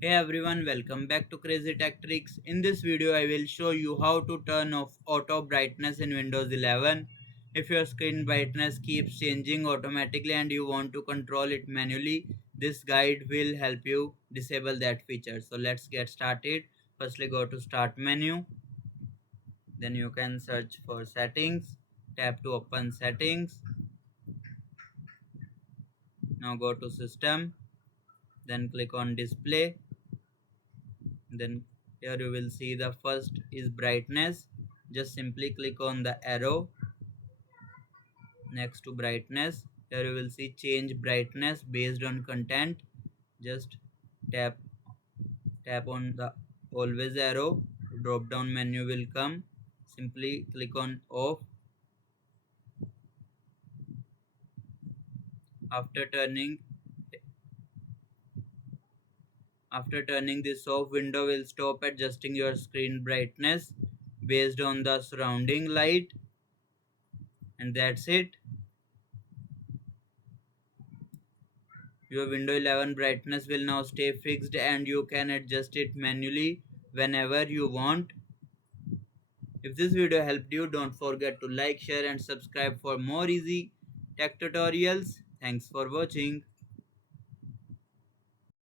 Hey everyone, welcome back to Crazy Tech Tricks. In this video, I will show you how to turn off auto brightness in Windows 11. If your screen brightness keeps changing automatically and you want to control it manually, this guide will help you disable that feature. So let's get started. Firstly, go to Start menu. Then you can search for Settings. Tap to open Settings. Now go to System. Then click on Display. Then here you will see the first is brightness. Just simply click on the arrow next to brightness. Here you will see change brightness based on content. Just tap on the always arrow. Drop down menu will come. Simply click on off. After turning this off, window will stop adjusting your screen brightness based on the surrounding light, and that's it. Your Windows 11 brightness will now stay fixed and you can adjust it manually whenever you want. If this video helped you, don't forget to like, share and subscribe for more easy tech tutorials. Thanks for watching.